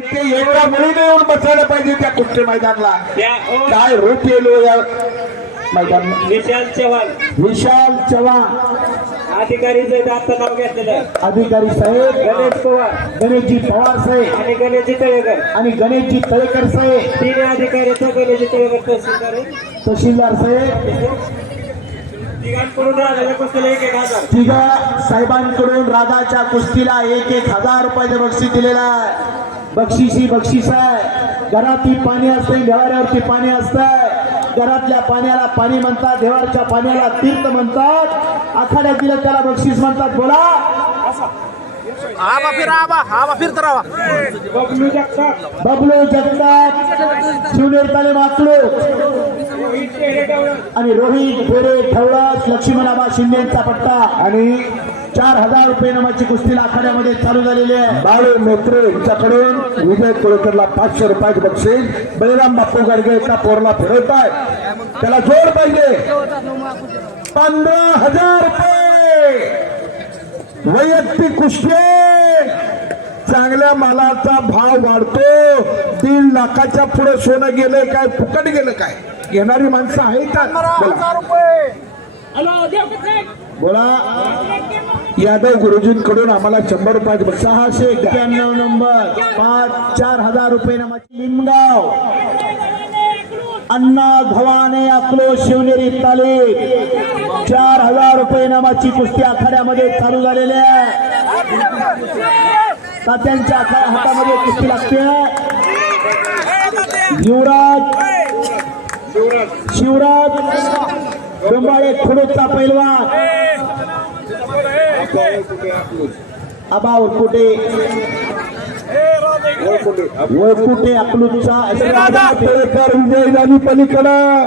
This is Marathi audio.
ते एका मुलीने येऊन बसायला पाहिजे त्या कुस्ती मैदानला. काय रूप येलो या मैदान. विशाल चव्हाण अधिकारी आता नाव घेतलेलं आहे. अधिकारी साहेब गणेश पवार, गणेशजी पवार साहेब आणि गणेशजी तळेकर, आणि गणेशजी तळेकर साहेब, तिन्ही अधिकारी आहेत. गणेशजी तळेकर तहसीलदार आहे. तहसीलदार साहेब. तिघांकडून राजाच्या कुस्तीला 1,000. तिघा साहेबांकडून राजाच्या कुस्तीला 1,000 रुपयाचं बक्षीस दिलेलं आहे. बक्षिसी बक्षीस आहे. घरातही पाणी असते, देवाऱ्यावरती पाणी असतंय. घरातल्या पाण्याला पाणी म्हणतात, देवाच्या पाण्याला तीर्थ म्हणतात. आखाड्यात दिलं त्याला बक्षीस म्हणतात. बोला बबलू जगताप शिवनेर तालीम अकलूज आणि रोहित फेरे ठवळस लक्ष्मणाबा शिंदेचा पट्टा आणि 4,000 रुपये नामाची कुस्तीला आखाड्यामध्ये चालू झालेली आहे. बाळू मेत्रे यांच्याकडून विजय कोळकरला 500 रुपयाचे बक्षीस. बळीराम बापू गाडगे एका पोरला फिरवताय, त्याला जोड पाहिजे. 15,000 रुपये वैयक्तिक कुस्ती. चांगल्या मालाचा भाव वाढतो. 1.5 लाखाच्या पुढे सोनं गेलंय काय, फुकट गेलं काय, घेणारी माणसं आहेत का? बोला यादव गुरुजींकडून आम्हाला 100 रुपयाचे बक्षीस. 691 नंबर 4,000 रुपये नामाची लिमगाव अण्णा घवाने अकलूज शिवनेरी तालीम 4,000 रुपये नामाची कुस्ती आखाड्यामध्ये चालू झालेली आहे. तात्यांच्या हातामध्ये कुस्ती लागते. शिवराज डोंबाळे खुडूचा पैलवान आबा वरकुटे अकलूजचा विजय झाली पलीकडं.